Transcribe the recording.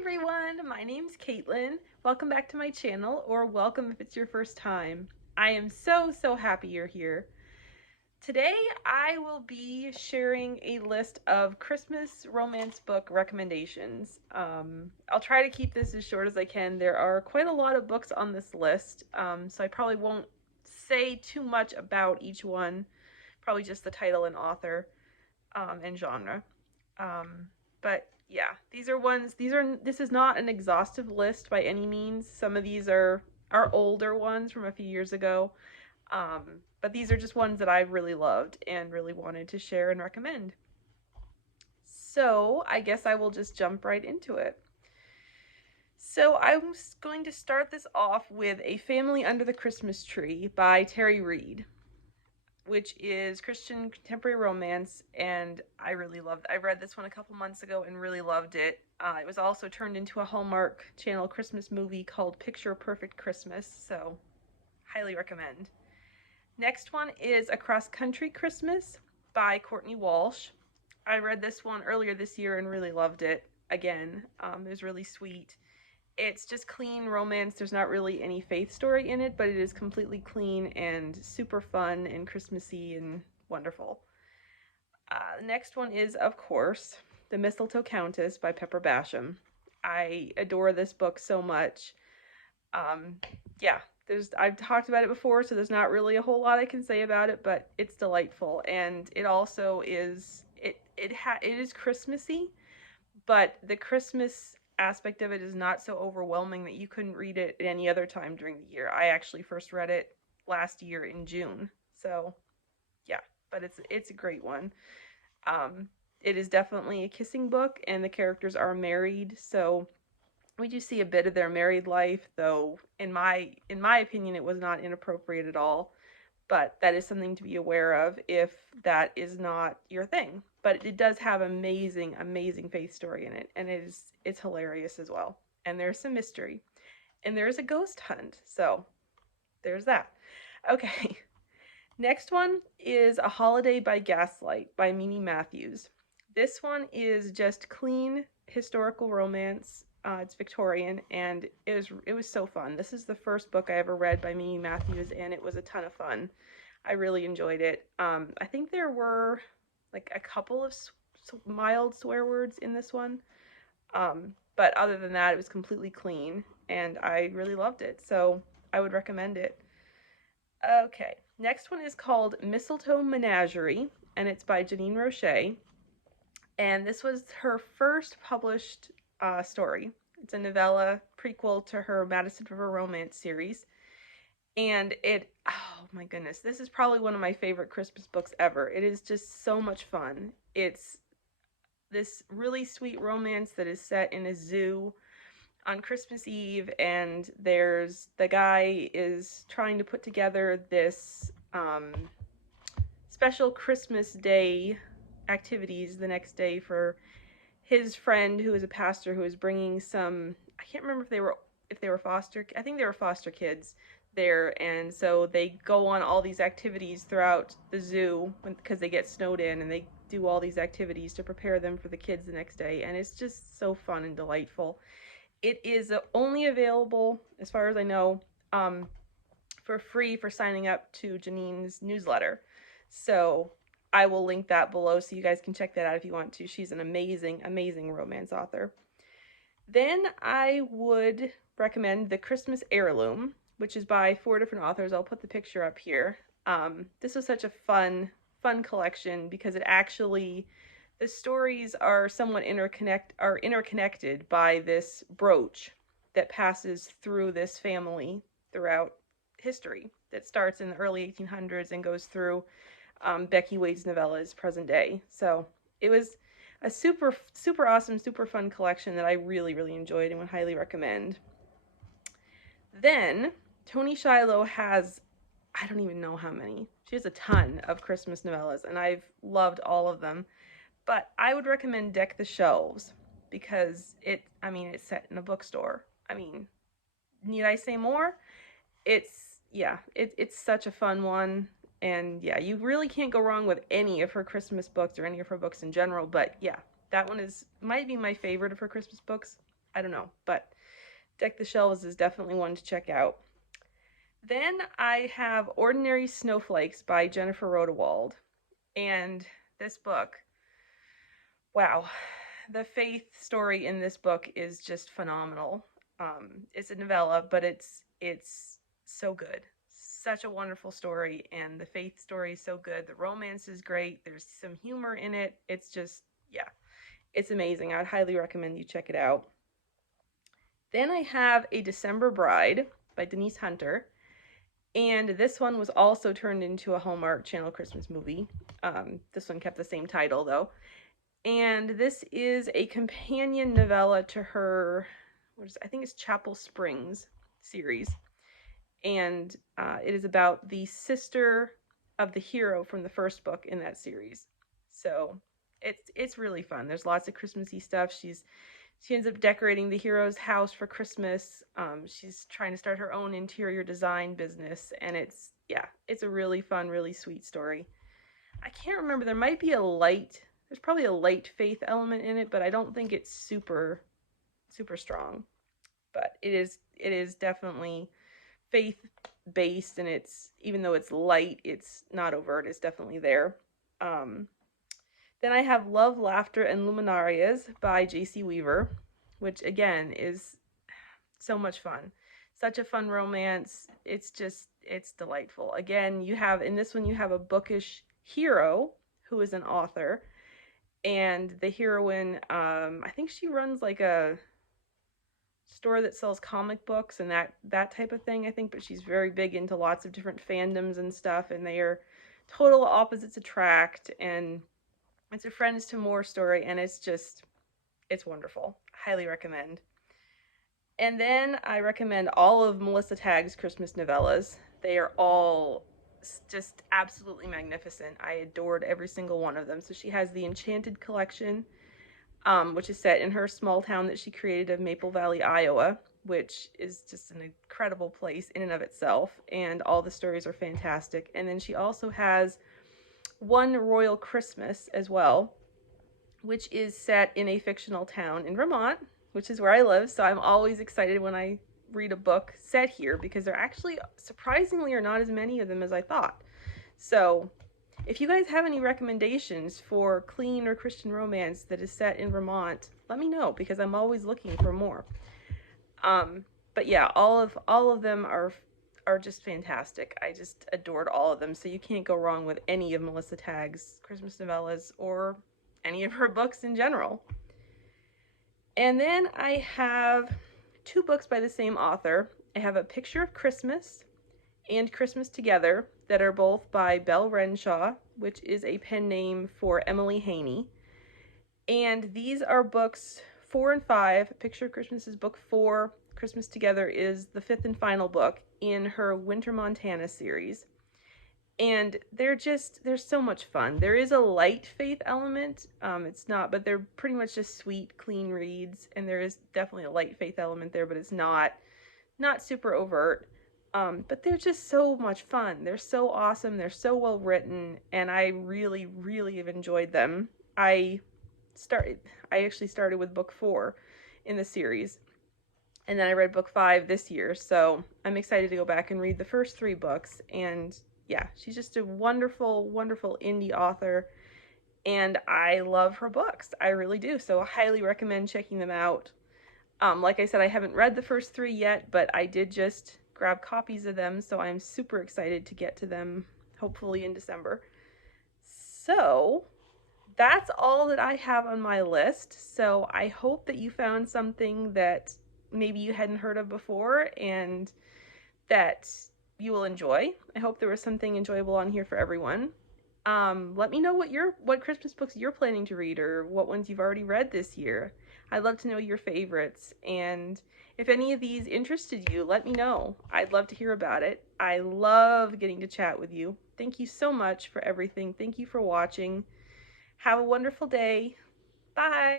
everyone, my name's Caitlyn. Welcome back to my channel, or welcome if it's your first time. I am so happy you're here. Today I will be sharing a list of Christmas romance book recommendations. I'll try to keep this as short as I can. There are quite a lot of books on this list, so I probably won't say too much about each one, probably just the title and author and genre. But yeah, this is not an exhaustive list by any means. Some of these are older ones from a few years ago. But these are just ones that I've really loved and really wanted to share and recommend. So I guess I will just jump right into it. So I'm going to start this off with A Family Under the Christmas Tree by Terri Reid, which is Christian contemporary romance, and I really loved it. I read this one a couple months ago and really loved it. It was also turned into a Hallmark Channel Christmas movie called Picture Perfect Christmas, so highly recommend. Next one is Across Country Christmas by Courtney Walsh. I read this one earlier this year and really loved it. Again, it was really sweet. It's just clean romance. There's not really any faith story in it, but it is completely clean and super fun and Christmassy and wonderful. The next one is, of course, The Mistletoe Countess by Basham. I adore this book so much. Yeah, I've talked about it before, so there's not really a whole lot I can say about it, but it's delightful, and it also is it is Christmassy, but the Christmas aspect of it is not so overwhelming that you couldn't read it at any other time during the year. I actually first read it last year in June, so yeah, but it's a great one. It is definitely a kissing book, and the characters are married, so we do see a bit of their married life, though in my opinion it was not inappropriate at all, but that is something to be aware of if that is not your thing. But it does have amazing faith story in it, and it's hilarious as well. And there's some mystery, and there's a ghost hunt, so there's that. Okay. Next one is A Holiday by Gaslight by Mimi Matthews. This one is just clean historical romance. It's Victorian, and it was so fun. This is the first book I ever read by Mimi Matthews, and it was a ton of fun. I really enjoyed it. I think there were like a couple of mild swear words in this one, but other than that, it was completely clean, and I really loved it, so I would recommend it. Okay, next one is called Mistletoe Menagerie, and it's by Janine Roche, and this was her first published story. It's a novella prequel to her Madison River Romance series. And oh my goodness, this is probably one of my favorite Christmas books ever. It is just so much fun. It's this really sweet romance that is set in a zoo on Christmas Eve, and the guy is trying to put together this special Christmas Day activities the next day for his friend who is a pastor who is bringing some, I can't remember if they were foster, I think they were foster kids there, and so they go on all these activities throughout the zoo because they get snowed in, and they do all these activities to prepare them for the kids the next day, and it's just so fun and delightful. It is only available, as far as I know, for free for signing up to Janine's newsletter, so I will link that below so you guys can check that out if you want to. She's an amazing romance author. Then I would recommend The Christmas Heirloom, which is by 4 different authors. I'll put the picture up here. This was such a fun collection because the stories are somewhat interconnected by this brooch that passes through this family throughout history, that starts in the early 1800s and goes through Becky Wade's novellas present day. So it was a super awesome, super fun collection that I really enjoyed and would highly recommend. Then Toni Shiloh has, I don't even know how many. She has a ton of Christmas novellas, and I've loved all of them. But I would recommend Deck the Shelves because it's set in a bookstore. I mean, need I say more? It's such a fun one. And yeah, you really can't go wrong with any of her Christmas books or any of her books in general. But yeah, that one might be my favorite of her Christmas books. I don't know, but Deck the Shelves is definitely one to check out. Then I have Ordinary Snowflakes by Jennifer Rodewald. And this book, wow, the faith story in this book is just phenomenal. It's a novella, but it's so good. Such a wonderful story, and the faith story is so good. The romance is great. There's some humor in it. It's just, yeah, it's amazing. I would highly recommend you check it out. Then I have A December Bride by Denise Hunter. And this one was also turned into a Hallmark Channel Christmas movie. This one kept the same title, though. And this is a companion novella to her, I think it's Chapel Springs series. And it is about the sister of the hero from the first book in that series. So it's really fun. There's lots of Christmassy stuff. She ends up decorating the hero's house for Christmas. She's trying to start her own interior design business, and it's a really fun, really sweet story. I can't remember. There's probably a light faith element in it, but I don't think it's super, super strong. But it is definitely faith based, and even though it's light, it's not overt. It's definitely there. Then I have Love, Laughter, and Luminarias by J.C. Weaver, which again is so much fun. Such a fun romance. It's delightful. Again, in this one you have a bookish hero who is an author, and the heroine, I think she runs like a store that sells comic books and that type of thing, I think, but she's very big into lots of different fandoms and stuff, and they are total opposites attract, and it's a friends to more story, and it's wonderful. Highly recommend. And then I recommend all of Melissa Tagg's Christmas novellas. They are all just absolutely magnificent. I adored every single one of them. So she has the Enchanted Collection, which is set in her small town that she created of Maple Valley, Iowa, which is just an incredible place in and of itself, and all the stories are fantastic. And then she also has One Royal Christmas as well, which is set in a fictional town in Vermont, which is where I live, so I'm always excited when I read a book set here, because there actually, surprisingly, are not as many of them as I thought. So if you guys have any recommendations for clean or Christian romance that is set in Vermont, let me know, because I'm always looking for more. But yeah, all of them are just fantastic. I just adored all of them, so you can't go wrong with any of Melissa Tagg's Christmas novellas or any of her books in general. And then I have 2 books by the same author. I have A Picture of Christmas and Christmas Together that are both by Belle Renshaw, which is a pen name for Emily Haney. And these are books 4 and 5. A Picture of Christmas is book 4. Christmas Together is the 5th and final book in her Winter Montana series. And they're so much fun. There is a light faith element. It's not, but they're pretty much just sweet, clean reads. And there is definitely a light faith element there, but it's not super overt. But they're just so much fun. They're so awesome. They're so well written, and I really, really have enjoyed them. I actually started with book 4 in the series, and then I read book 5 this year, so I'm excited to go back and read the first 3 books. And yeah, she's just a wonderful, wonderful indie author, and I love her books. I really do, so I highly recommend checking them out. Like I said, I haven't read the first 3 yet, but I did just grab copies of them, so I'm super excited to get to them, hopefully in December. So that's all that I have on my list. So I hope that you found something that maybe you hadn't heard of before and that you will enjoy. I hope there was something enjoyable on here for everyone. Let me know what Christmas books you're planning to read, or what ones you've already read this year. I'd love to know your favorites, and if any of these interested you, let me know. I'd love to hear about it. I love getting to chat with you. Thank you so much for everything. Thank you for watching. Have a wonderful day. Bye.